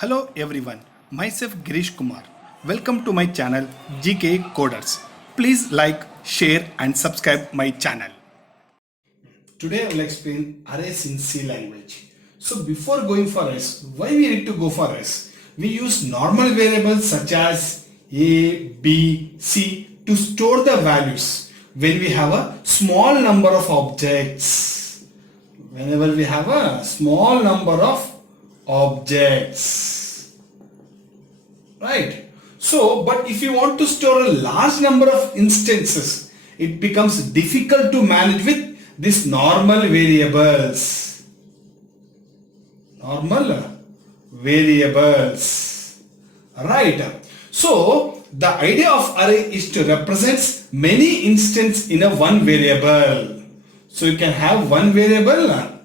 Hello everyone, myself Girish Kumar. Welcome to my channel GK Coders. Please like, share and subscribe my channel. Today I will explain arrays in C language. So before going for arrays, why we need to go for arrays? We use normal variables such as A, B, C to store the values when we have a small number of objects. Whenever we have a small number of objects, right? So but if you want to store a large number of instances, it becomes difficult to manage with these normal variables, right? So the idea of array is to represent many instances in a one variable. So you can have one variable,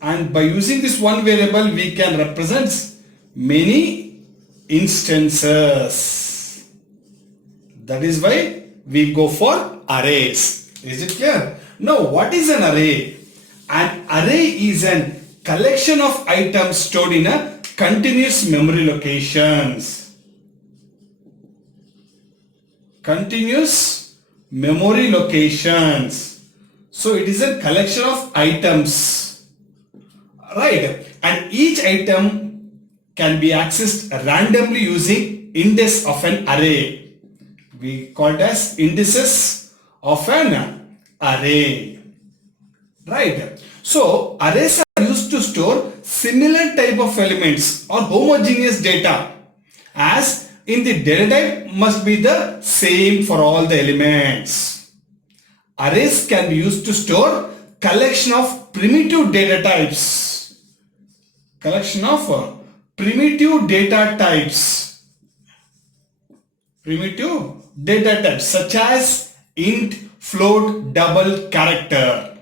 and by using this one variable we can represent many instances. That is why we go for arrays. Is it clear? Now what is an array? An array is a collection of items stored in a continuous memory locations. Continuous memory locations. So it is a collection of items, right? And each item can be accessed randomly using index of an array. We call it as indices of an array, right? So arrays are used to store similar type of elements or homogeneous data, as in the data type must be the same for all the elements. Arrays can be used to store collection of primitive data types. Primitive data types such as int, float, double, character.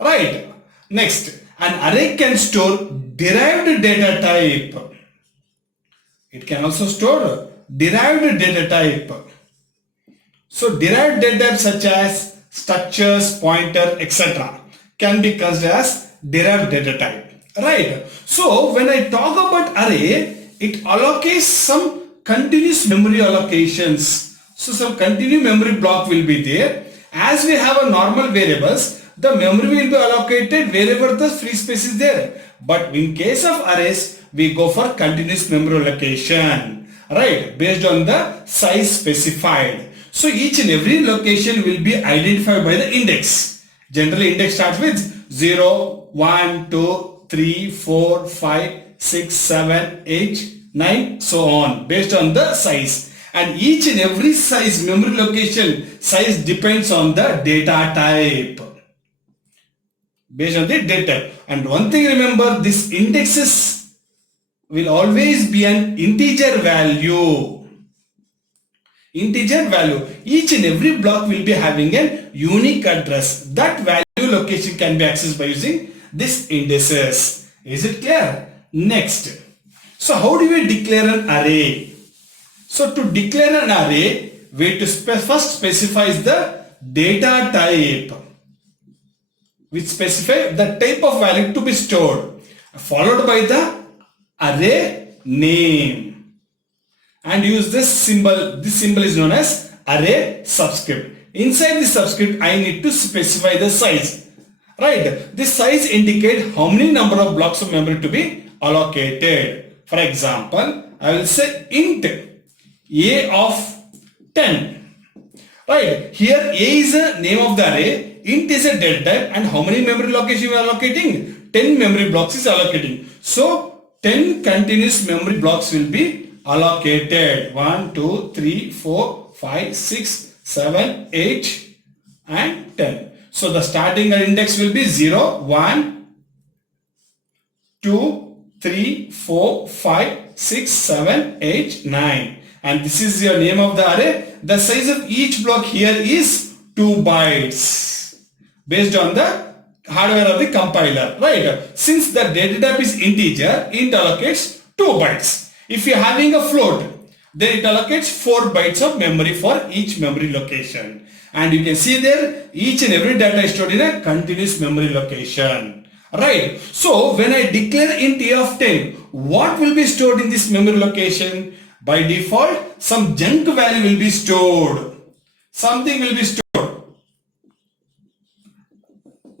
Right. Next, an array can store derived data type. It can also store derived data type. So derived data type such as structures, pointer, etc. can be considered as derived data type. Right. So when I talk about array, it allocates some continuous memory allocations. So some continuous memory block will be there. As we have a normal variables, the memory will be allocated wherever the free space is there. But in case of arrays, we go for continuous memory allocation, right, based on the size specified. So each and every location will be identified by the index. Generally index starts with 0, 1, 2, 3, 4, 5, 6, 7, 8, 9, so on, based on the size. And each and every size memory location size depends on the data type. Based on the data type. And one thing remember, this indexes will always be an integer value. Each and every block will be having a unique address. That value location can be accessed by using this indices. Is it clear? Next. So how do we declare an array? So to declare an array, we have to first specify the data type, which specify the type of value to be stored, followed by the array name. And use this symbol. This symbol is known as array subscript. Inside the subscript, I need to specify the size. Right. This size indicates how many number of blocks of memory to be allocated. For example, I will say int a of 10. Right. Here a is the name of the array. Int is a data type, and how many memory locations you are allocating? 10 memory blocks is allocating. So 10 continuous memory blocks will be allocated. 1, 2, 3, 4, 5, 6, 7, 8 and 10. So the starting index will be 0, 1, 2, 3, 4, 5, 6, 7, 8, 9. And this is your name of the array. The size of each block here is 2 bytes based on the hardware of the compiler. Right. Since the data type is integer, int allocates 2 bytes. If you are having a float, then it allocates 4 bytes of memory for each memory location. And you can see there, each and every data is stored in a continuous memory location. Right. So when I declare int a of 10, what will be stored in this memory location? By default, some junk value will be stored. Something will be stored.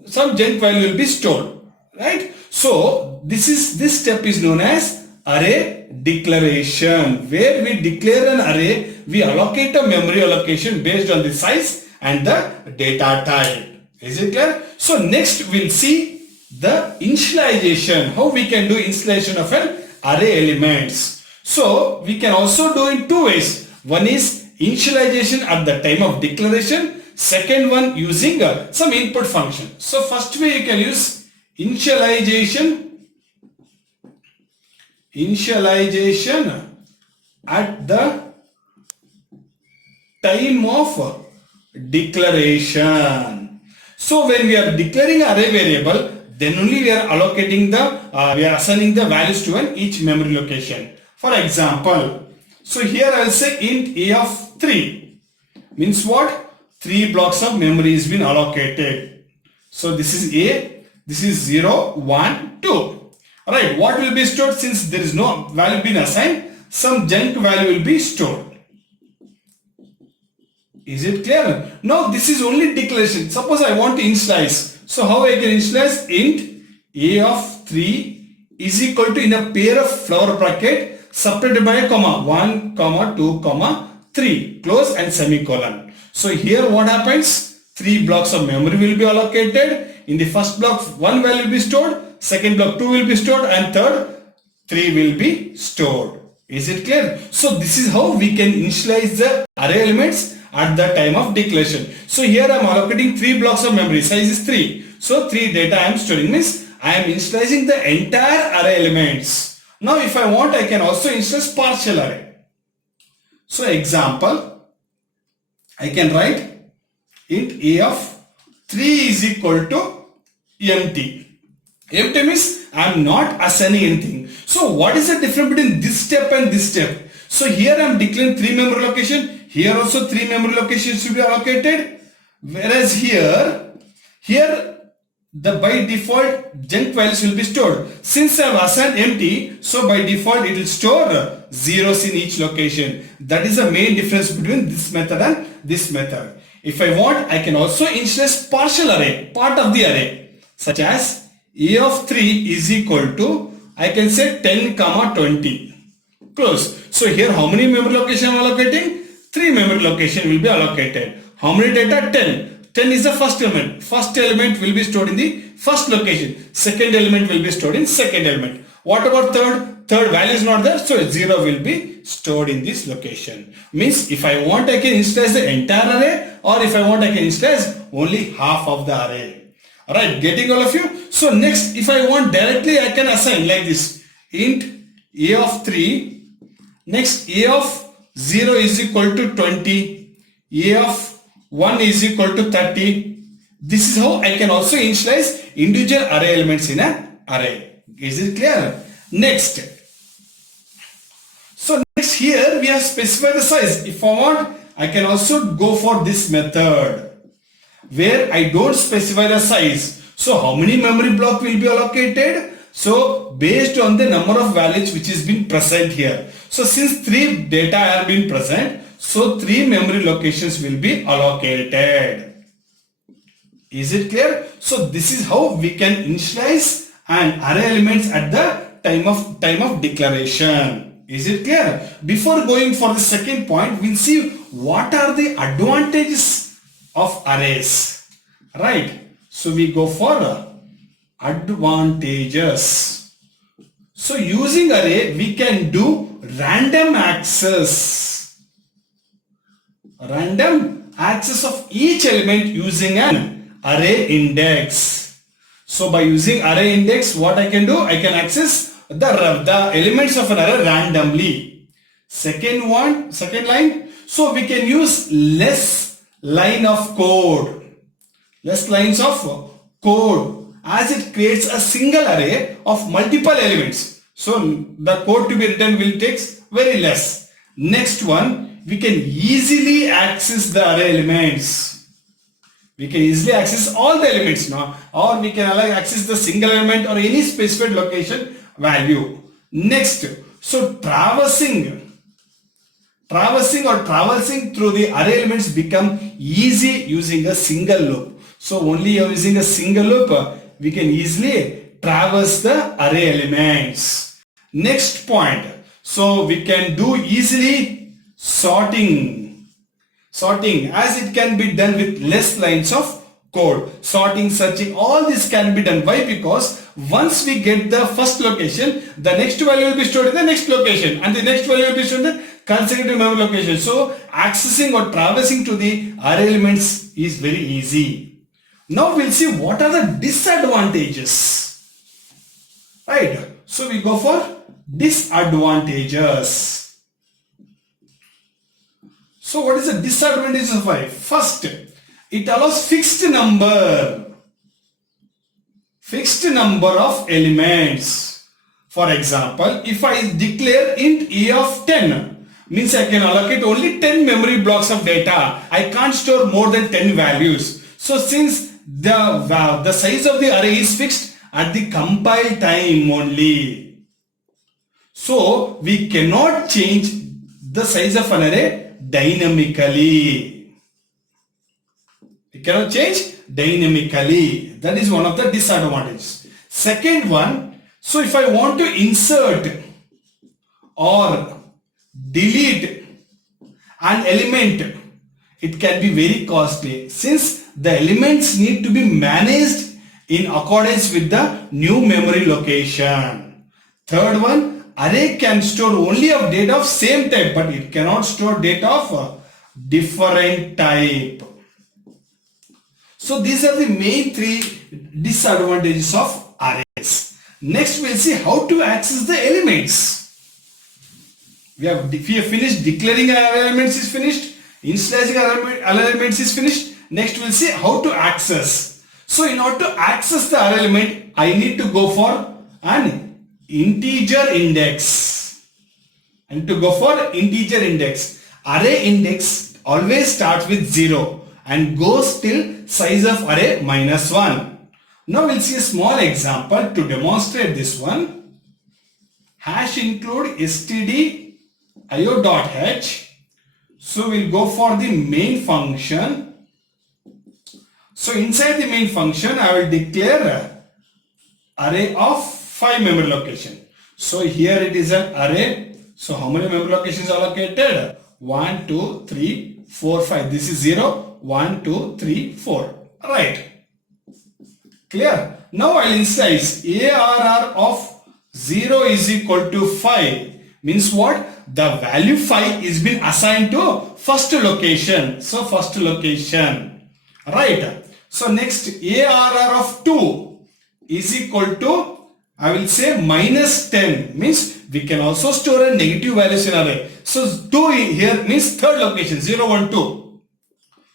Some junk value will be stored. Right? So this step is known as array declaration, where we declare an array, we allocate a memory allocation based on the size and the data type. Is it clear? So next we'll see the initialization, how we can do initialization of an array elements. So we can also do in two ways. One is initialization at the time of declaration. Second one using some input function. So first way you can use initialization at the time of declaration. So when we are declaring array variable, then only we are allocating we are assigning the values to each memory location. For example, so here I will say int a of 3 means what? 3 blocks of memory is been allocated. So this is a, this is 0, 1, 2. Alright, what will be stored? Since there is no value been assigned, some junk value will be stored. Is it clear? Now this is only declaration. Suppose I want to initialize. So how I can initialize? Int a of 3 is equal to, in a pair of flower bracket separated by a comma, 1, 2, 3, close and semicolon. So here what happens? 3 blocks of memory will be allocated. In the first block 1 value will be stored, second block 2 will be stored, and third 3 will be stored. Is it clear? So this is how we can initialize the array elements at the time of declaration. So here I am allocating 3 blocks of memory, size is 3. So 3 data I am storing, means I am initializing the entire array elements. Now if I want, I can also initialize partial array. So example, I can write int a of 3 is equal to empty. Empty means I am not assigning anything. So what is the difference between this step and this step? So here I am declaring 3 memory location. Here also 3 memory locations should be allocated. Whereas here the by default junk values will be stored. Since I have assigned empty, so by default it will store zeros in each location. That is the main difference between this method and this method. If I want, I can also initialize partial array, part of the array, such as a of 3 is equal to, I can say 10, 20. Close. So here how many memory location I am allocating? 3 memory location will be allocated. How many data? 10. 10 is the first element. First element will be stored in the first location. Second element will be stored in second element. What about third? Third value is not there, so 0 will be stored in this location. Means if I want, I can initialize the entire array, or if I want, I can initialize only half of the array. Alright, getting all of you? So next, if I want directly, I can assign like this. Int a of 3. Next, a of 0 is equal to 20. A of 1 is equal to 30. This is how I can also initialize individual array elements in an array. Is it clear? Next. So next here we have specified the size. If I want, I can also go for this method where I don't specify the size. So how many memory block will be allocated? So based on the number of values which is been present here. So since 3 data are being present, so 3 memory locations will be allocated. Is it clear? So this is how we can initialize an array elements at the time of declaration. Is it clear? Before going for the second point, we'll see what are the advantages of arrays. Right? So we go for advantages. So using array, we can do random access. Random access of each element using an array index. So by using array index, what I can do? I can access the elements of an array randomly. Second line. So we can use less line of code. Less lines of code, as it creates a single array of multiple elements. So the code to be written will take very less. Next one, we can easily access the array elements. We can easily access all the elements now, or we can access the single element or any specified location value. Next, so traversing through the array elements become easy using a single loop. So only using a single loop, we can easily traverse the array elements. Next point, so we can do easily sorting as it can be done with less lines of code. Sorting, searching, all this can be done. Why? Because once we get the first location, the next value will be stored in the next location and the next value will be stored in the consecutive memory location. So accessing or traversing to the array elements is very easy. Now we'll see what are the disadvantages. Right. So we go for disadvantages. So what is the disadvantage of I? First, it allows fixed number of elements. For example, if I declare int a of 10, means I can allocate only 10 memory blocks of data. I can't store more than 10 values. So since the size of the array is fixed at the compile time only, so we cannot change the size of an array dynamically. We cannot change dynamically. That is one of the disadvantages. Second one, so if I want to insert or delete an element, it can be very costly since the elements need to be managed in accordance with the new memory location. Third one, array can store only of data of same type, but it cannot store data of different type. So these are the main three disadvantages of arrays. Next we'll see how to access the elements. We have finished declaring array elements is finished, initializing array elements is finished. Next we'll see how to access. So in order to access the array element, I need to go for an integer index. And to go for integer index. Array index always starts with 0 and goes till size of array -1. Now we'll see a small example to demonstrate this one. Hash include stdio.h. So we'll go for the main function. So inside the main function, I will declare array of 5 memory location. So here it is an array. So how many memory locations are allocated? 1, 2, 3, 4, 5. This is 0, 1, 2, 3, 4. Right. Clear? Now I will initialize ARR of 0 is equal to 5. Means what? The value 5 is been assigned to first location. So first location. Right. So next ARR of 2 is equal to, I will say -10. Means we can also store a negative values in array. So 2 here means third location, 0, 1, 2.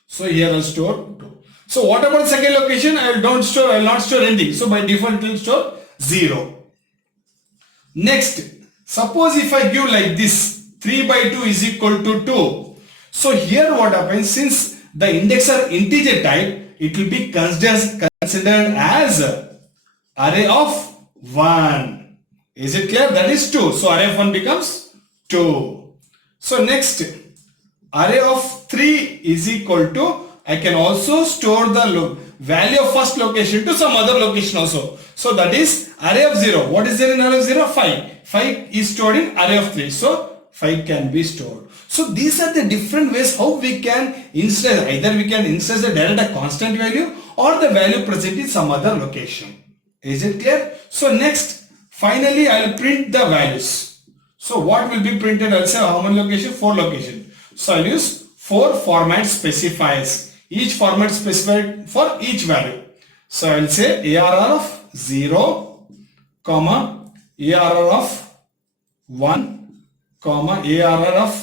So here I'll store 2. So what about second location? I will not store anything. So by default it will store 0. Next, suppose if I give like this, 3 by 2 is equal to 2. So here what happens, since the index are integer type, it will be considered as array of 1. Is it clear? That is 2. So array of 1 becomes 2. So next, array of 3 is equal to, I can also store the value of first location to some other location also. So that is array of 0. What is there in array of 0? 5. 5 is stored in array of 3. So 5 can be stored. So these are the different ways how we can initialize. Either we can initialize the direct a constant value or the value present in some other location. Is it clear? So next, finally I will print the values. So what will be printed? I will say how many location? 4 location. So I will use 4 format specifiers. Each format specified for each value. So I will say ARR of 0, comma, ARR of 1, comma, ARR of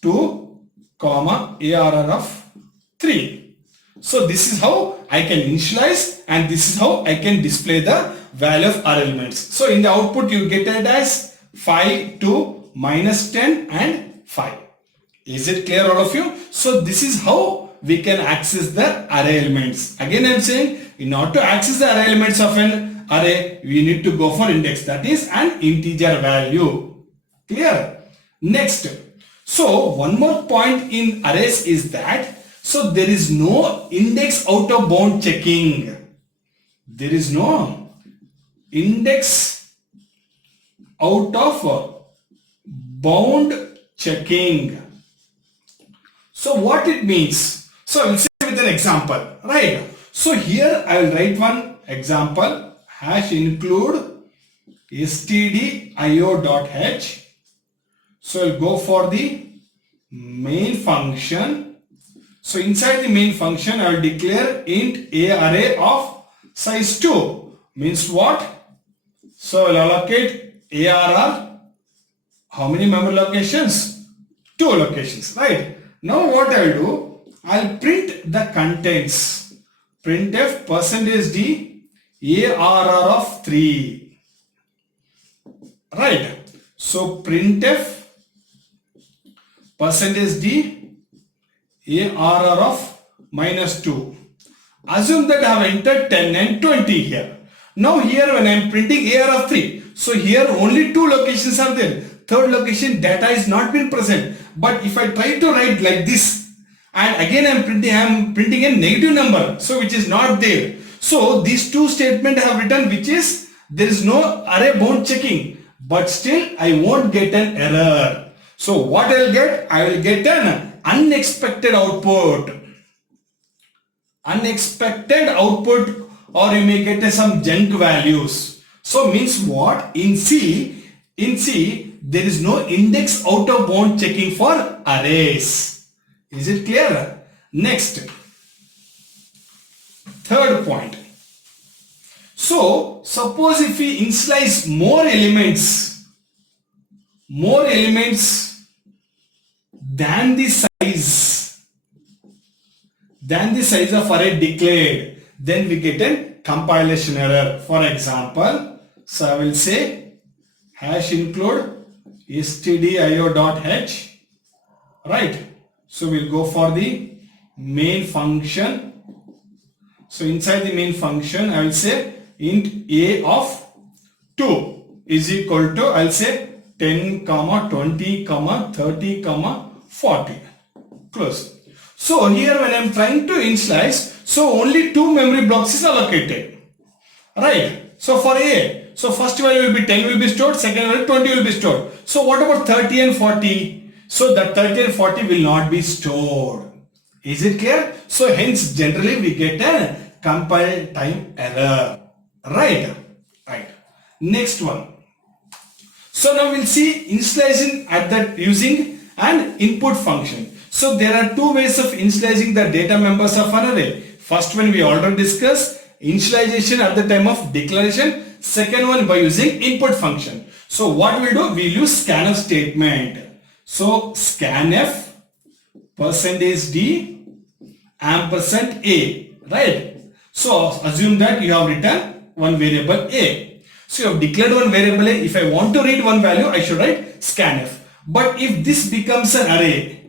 2, comma, ARR of 3. So this is how I can initialize and this is how I can display the value of array elements. So in the output you get it as 5, 2, -10 and 5. Is it clear all of you? So this is how we can access the array elements. Again I am saying, in order to access the array elements of an array, we need to go for index, that is an integer value. Clear? Next, so one more point in arrays is that, so there is no index out of bound checking. There is no index out of bound checking. So what it means? So we'll say with an example, right? So here I will write one example, hash include stdio.h. So I'll go for the main function. So inside the main function I will declare int a array of size 2. Means what? So I'll allocate ARR. How many memory locations? 2 locations, right? Now what I'll do? I'll print the contents. Printf %d ARR of 3. Right? So printf %d ARR of -2. Assume that I have entered 10 and 20 here. Now here when I am printing ARR of 3, so here only 2 locations are there. Third location data is not been present. But if I try to write like this, and again I am printing a negative number, so which is not there. So these two statements I have written, which is there is no array bound checking, but still I won't get an error. So what I will get? I will get an unexpected output. Unexpected output, or you may get some junk values. So means what? In C there is no index out of bound checking for arrays. Is it clear? Next, third point. So suppose if we initialize more elements than the size of array declared, then we get a compilation error. For example, so I will say hash include stdio.h, right? So we'll go for the main function. So inside the main function I will say int a of 2 is equal to, I'll say 10, 20, 30, 40. Close. So here when I am trying to initialize, so only 2 memory blocks is allocated. Right. So for A, so first value will be 10 will be stored, second value 20 will be stored. So what about 30 and 40? So that 30 and 40 will not be stored. Is it clear? So hence generally we get a compile time error. Right. Right. Next one. So now we'll see initializing at that using an input function. So there are 2 ways of initializing the data members of an array. First one we already discussed, initialization at the time of declaration. Second one by using input function. So what we'll do, we'll use scanf statement. So scanf %d %a, right? So assume that you have written one variable a. So you have declared one variable a. If I want to read one value, I should write scanf. But if this becomes an array,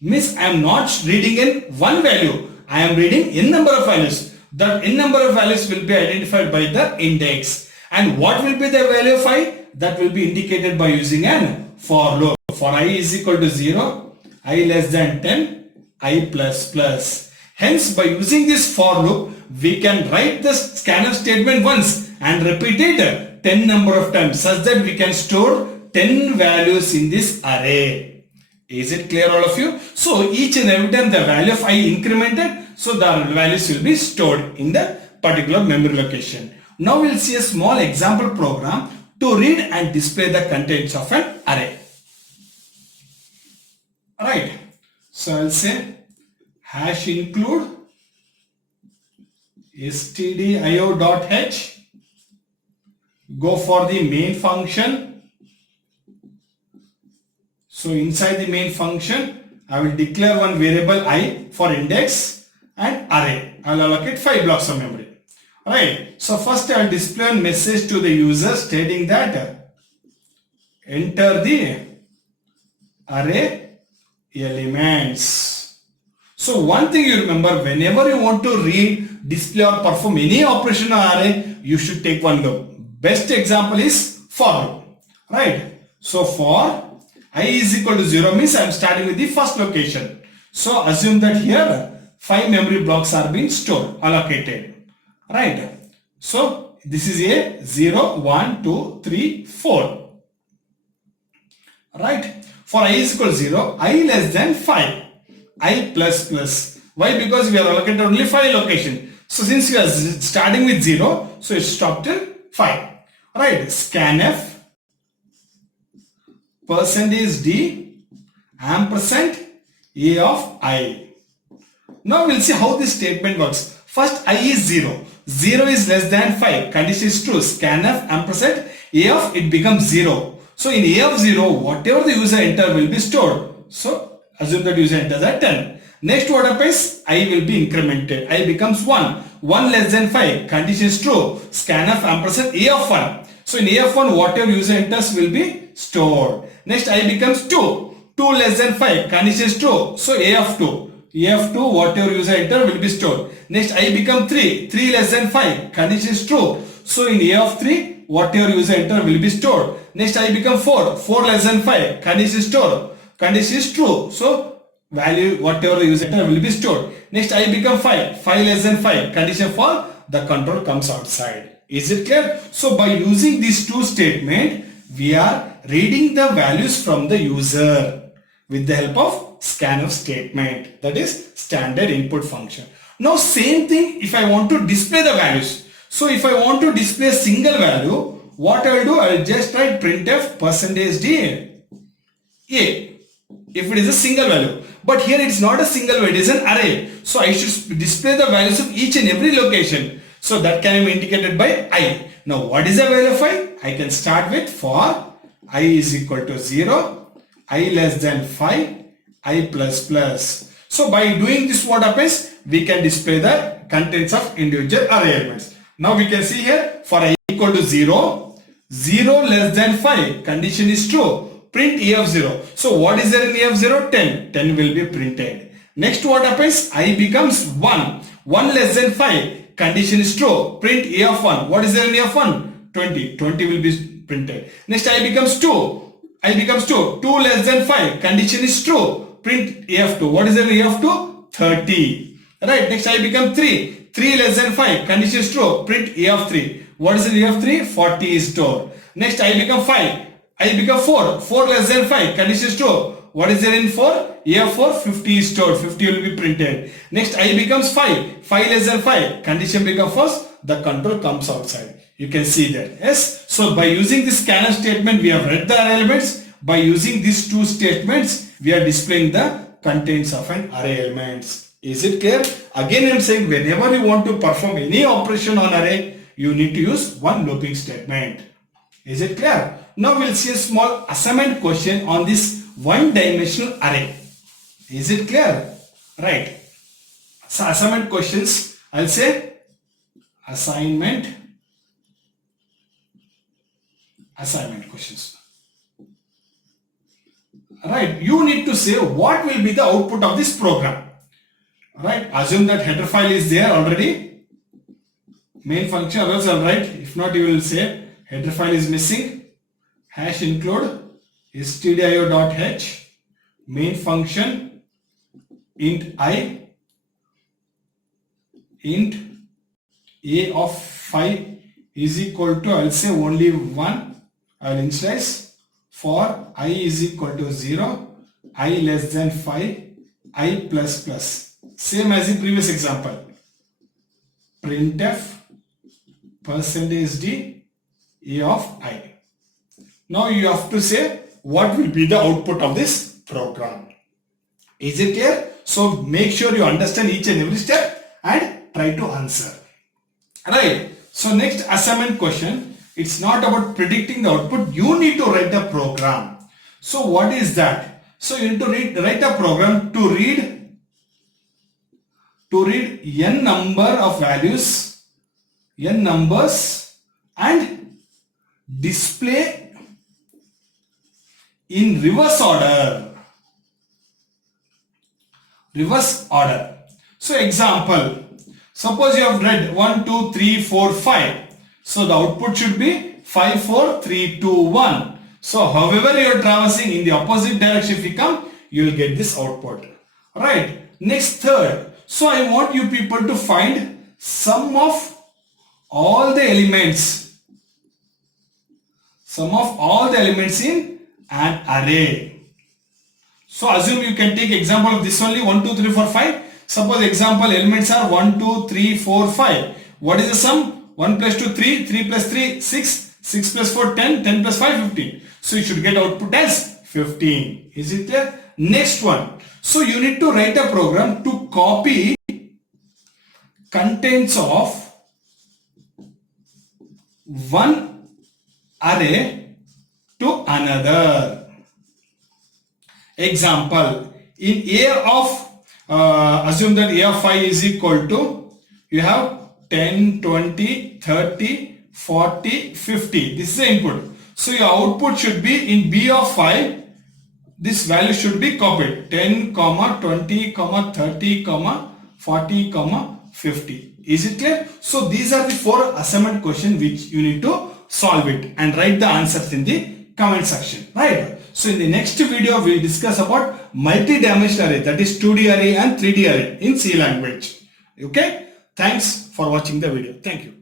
means I am not reading in one value, I am reading n number of values. The n number of values will be identified by the index. And what will be the value of I? That will be indicated by using an for loop. For I is equal to 0, I less than 10, I plus plus. Hence by using this for loop, we can write the scanf statement once and repeat it 10 number of times such that we can store 10 values in this array. Is it clear all of you? So each and every time the value of I incremented, so the values will be stored in the particular memory location. Now we'll see a small example program to read and display the contents of an array. Right. So I'll say hash include stdio.h, go for the main function. So inside the main function, I will declare one variable I for index and array. I will allocate 5 blocks of memory. Right. So first I will display a message to the user stating that enter the array elements. So one thing you remember, whenever you want to read, display or perform any operation on array, you should take one loop. Best example is for loop, right? So for I is equal to 0 means I am starting with the first location. So assume that here 5 memory blocks are being stored, allocated, right? So this is a 0, 1, 2, 3, 4, right? For I is equal to 0, I less than 5, I plus plus. Why? Because we are allocated only 5 locations. So since we are starting with 0, so it stopped till 5, right? Scanf percentage D ampersand A of I. Now we'll see how this statement works. First I is 0. 0 is less than 5. Condition is true. Scanf ampersand A of it becomes 0. So in A of 0, whatever the user enter will be stored. So assume that user enters at 10. Next what happens? I will be incremented. I becomes 1. 1 less than 5. Condition is true. Scanf ampersand A of 1. So in A of 1, whatever user enters will be stored. Next I becomes 2. 2 less than 5. Condition is true. So A of 2. A of 2, whatever user enter will be stored. Next I become 3. 3 less than 5. Condition is true. So in A of 3, whatever user enter will be stored. Next I become 4. 4 less than 5. Condition is stored. Condition is true. So value whatever the user enter will be stored. Next I become 5. 5 less than 5. Condition for the control comes outside. Is it clear? So by using these two statements, we are reading the values from the user with the help of scanf statement, that is standard input function. Now same thing if I want to display the values. So if I want to display a single value, what I will do, I will just write printf percentage D A if it is a single value. But here it is not a single value, it is an array. So I should display the values of each and every location. So that can be indicated by I. Now what is the value of I? I can start with for I is equal to 0, I less than 5, I plus plus. So by doing this what happens? We can display the contents of individual array elements. Now we can see here for I equal to 0, 0 less than 5. Condition is true. Print A of 0. So what is there in A of 0? 10. 10 will be printed. Next what happens? I becomes 1. 1 less than 5. Condition is true. Print A of 1. What is there in A of 1? 20. 20 will be printed. Next I becomes 2. I becomes 2. 2 less than 5. Condition is true. Print A of 2. What is the A of 2? 30. Right. Next I become 3. 3 less than 5. Condition is true. Print A of 3. What is the A of 3? 40 is stored. Next I become 5. I become 4. 4 less than 5. Condition is true. What is there in 4? A of 4, 50 is stored. 50 will be printed. Next I becomes 5. 5 less than 5. Condition becomes false. The control comes outside. You can see that. Yes. So by using this scanf statement, we have read the array elements. By using these two statements, we are displaying the contents of an array elements. Is it clear? Again I am saying whenever you want to perform any operation on array, you need to use one looping statement. Is it clear? Now we will see a small assignment question on this one-dimensional array. Is it clear? Right. So assignment questions, I'll say assignment questions. Right. You need to say what will be the output of this program. Right. Assume that header file is there already. Main function, others are right. If not, you will say header file is missing. Hash include stdio.h main function int I int A of 5 is equal to, I will say only 1. I will initialize for I is equal to 0, I less than 5, I plus plus. Same as the previous example. Printf percentage D A of I. Now you have to say what will be the output of this program. Is it clear? So make sure you understand each and every step and try to answer. Right. So next assignment question. It's not about predicting the output. You need to write the program. So what is that? So you need to write a program to read n number of values, n numbers, and display in reverse order. So example, suppose you have read 1, 2, 3, 4, 5. So the output should be 5, 4, 3, 2, 1. So however you are traversing in the opposite direction, if you come, you will get this output. Right. Next, third. So I want you people to find sum of all the elements. Sum of all the elements in an array. So assume you can take example of this only 1, 2, 3, 4, 5. Suppose example elements are 1, 2, 3, 4, 5. What is the sum? 1 plus 2, 3, 3 plus 3, 6, 6 plus 4, 10, 10 plus 5, 15. So you should get output as 15. Is it clear? Next one. So you need to write a program to copy contents of one array to another. Example, in A of, assume that A of 5 is equal to, you have 10, 20, 30, 40, 50. This is the input. So your output should be in B of 5. This value should be copied. 10, 20, 30, 40, 50. Is it clear? So these are the 4 assignment questions which you need to solve it and write the answers in the comment section. Right? So in the next video we will discuss about multi-dimensional array, that is 2D array and 3D array in C language. Okay? Thanks for watching the video. Thank you.